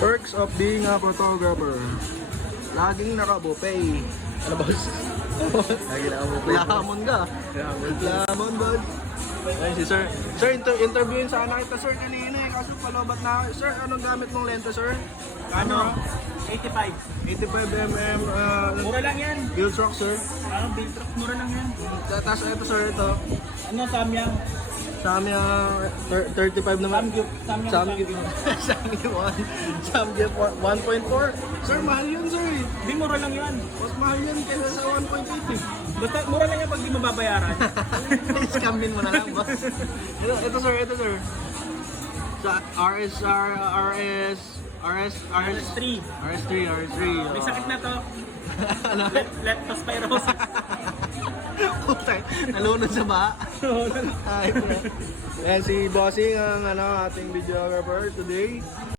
Perks of being a photographer. Laging naka-buffet. Ano ba? Laging naka-buffet. Lamon ka. Lamon, bud. Ayun si sir. Sir, interviewin sana kita sir kanina eh. Kaso palobat na ako. Sir, anong gamit mong lente sir? Ano? 85. 85mm Mura lang yan. Viltrox sir. Anong build truck? Mura lang yan. Tapos ito sir, ito. Ano, Samyang? Samyang 35 naman. Samyang. Samyang 1.4. Sir, mahal yun sir eh. Di, mura lang yan. Mas mahal yun kaysa sa 1.8 eh. Basta mura lang yan pag di mababayaran. Scamin mo na lang boss. Ito sir. Sa RS3. RS3. May sakit na to. Ano? Leptospirosis. Putay, nalunod sa baha. Ay, yan si Bossing ang ating videographer today.